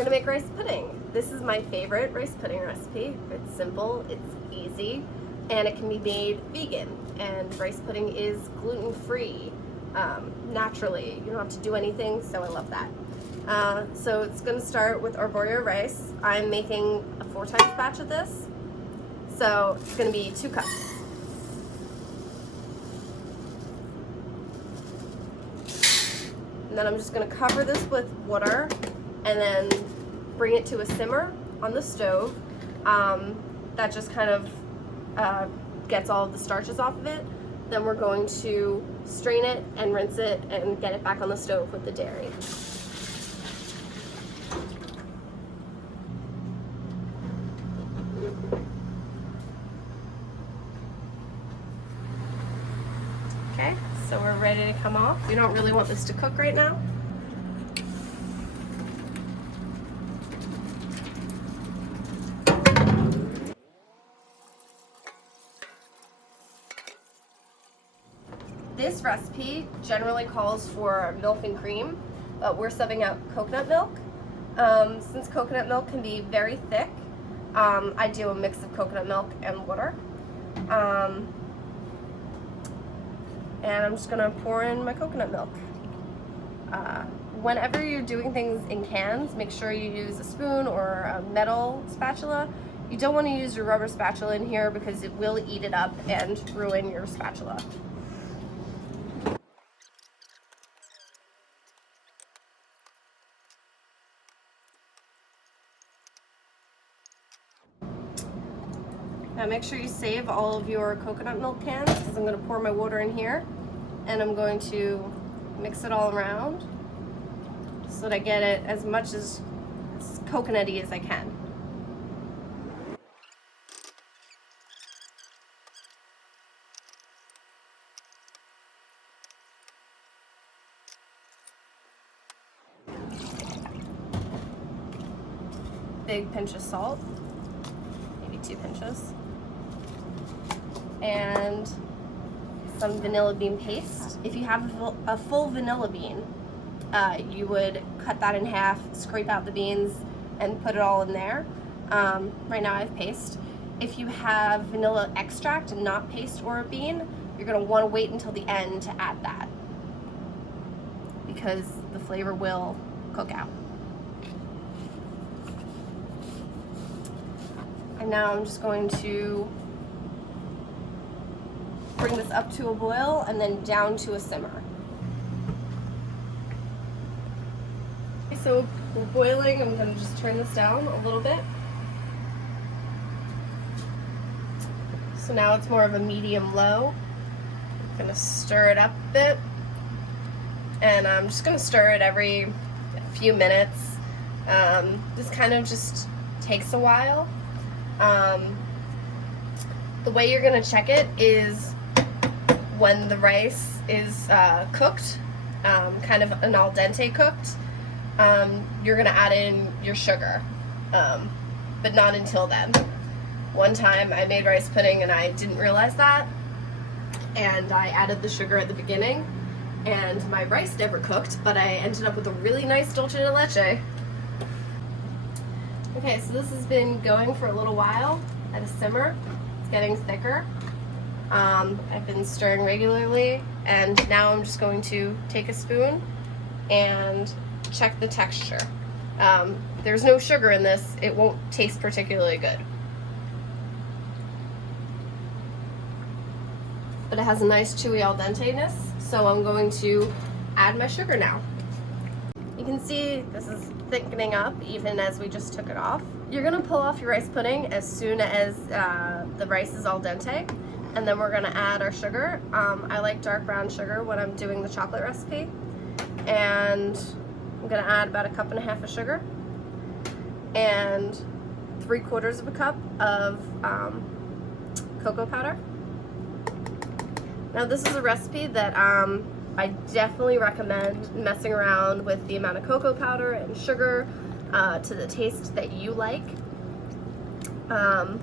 gonna make rice pudding. This is my favorite rice pudding recipe. It's simple, it's easy, and it can be made vegan. And rice pudding is gluten-free, naturally. You don't have to do anything, so I love that. So it's gonna start with arborio rice. I'm making a 4 times batch of this, so it's gonna be 2 cups. And then I'm just gonna cover this with water and then bring it to a simmer on the stove. That just kind of gets all of the starches off of it. Then we're going to strain it and rinse it and get it back on the stove with the dairy. Okay, so we're ready to come off. We don't really want this to cook right now. This recipe generally calls for milk and cream, but we're subbing out coconut milk. Since coconut milk can be very thick, I do a mix of coconut milk and water. And I'm just gonna pour in my coconut milk. Whenever you're doing things in cans, make sure you use a spoon or a metal spatula. You don't want to use your rubber spatula in here because it will eat it up and ruin your spatula. Now make sure you save all of your coconut milk cans because I'm going to pour my water in here and I'm going to mix it all around so that I get it as much as coconutty as I can. Big pinch of salt, maybe 2 pinches. And some vanilla bean paste. If you have a full vanilla bean, you would cut that in half, scrape out the beans, and put it all in there. Right now I have paste. If you have vanilla extract and not paste or a bean, you're gonna wanna wait until the end to add that because the flavor will cook out. And now I'm just going to bring this up to a boil and then down to a simmer. Okay, so we're boiling. I'm going to just turn this down a little bit. So now it's more of a medium-low. I'm going to stir it up a bit. And I'm just going to stir it every few minutes. This kind of just takes a while. The way you're going to check it is when the rice is cooked, kind of an al dente cooked, you're going to add in your sugar, but not until then. One time I made rice pudding and I didn't realize that, and I added the sugar at the beginning, and my rice never cooked, but I ended up with a really nice dulce de leche. Okay, so this has been going for a little while at a simmer. It's getting thicker. I've been stirring regularly, and now I'm just going to take a spoon and check the texture. There's no sugar in this. It won't taste particularly good. But it has a nice chewy al dente-ness, so I'm going to add my sugar now. You can see this is thickening up even as we just took it off. You're gonna pull off your rice pudding as soon as the rice is al dente, and then we're gonna add our sugar. I like dark brown sugar when I'm doing the chocolate recipe, and I'm gonna add about 1.5 cups of sugar and 3/4 cup of cocoa powder. Now this is a recipe that I definitely recommend messing around with the amount of cocoa powder and sugar to the taste that you like. I'm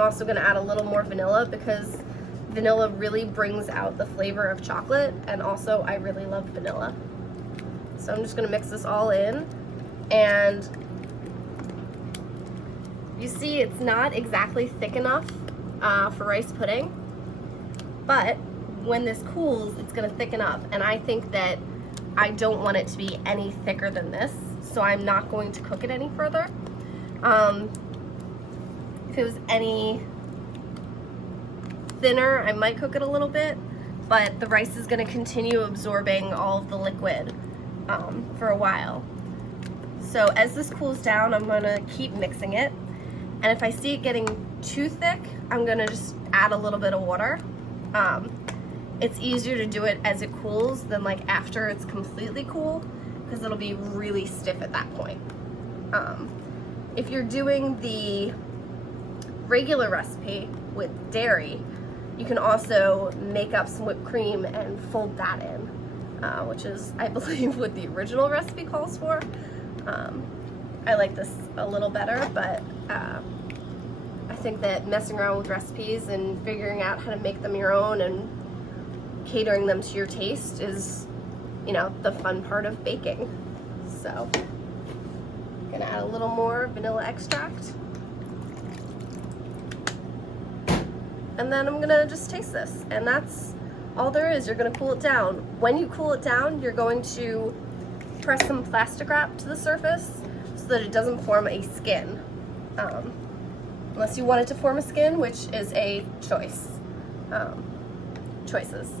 also going to add a little more vanilla because vanilla really brings out the flavor of chocolate, and also I really love vanilla. So I'm just going to mix this all in And you see it's not exactly thick enough for rice pudding, but when this cools, it's gonna thicken up. And I think that I don't want it to be any thicker than this, so I'm not going to cook it any further. If it was any thinner, I might cook it a little bit, but the rice is gonna continue absorbing all of the liquid for a while. So as this cools down, I'm gonna keep mixing it. And if I see it getting too thick, I'm gonna just add a little bit of water. It's easier to do it as it cools than like after it's completely cool, because it'll be really stiff at that point. If you're doing the regular recipe with dairy, you can also make up some whipped cream and fold that in, which is, I believe, what the original recipe calls for. I like this a little better, but I think that messing around with recipes and figuring out how to make them your own and catering them to your taste is, you know, the fun part of baking. So, I'm gonna add a little more vanilla extract. And then I'm gonna just taste this, and that's all there is. You're gonna cool it down. When you cool it down, you're going to press some plastic wrap to the surface so that it doesn't form a skin. Unless you want it to form a skin, which is a choice. Choices.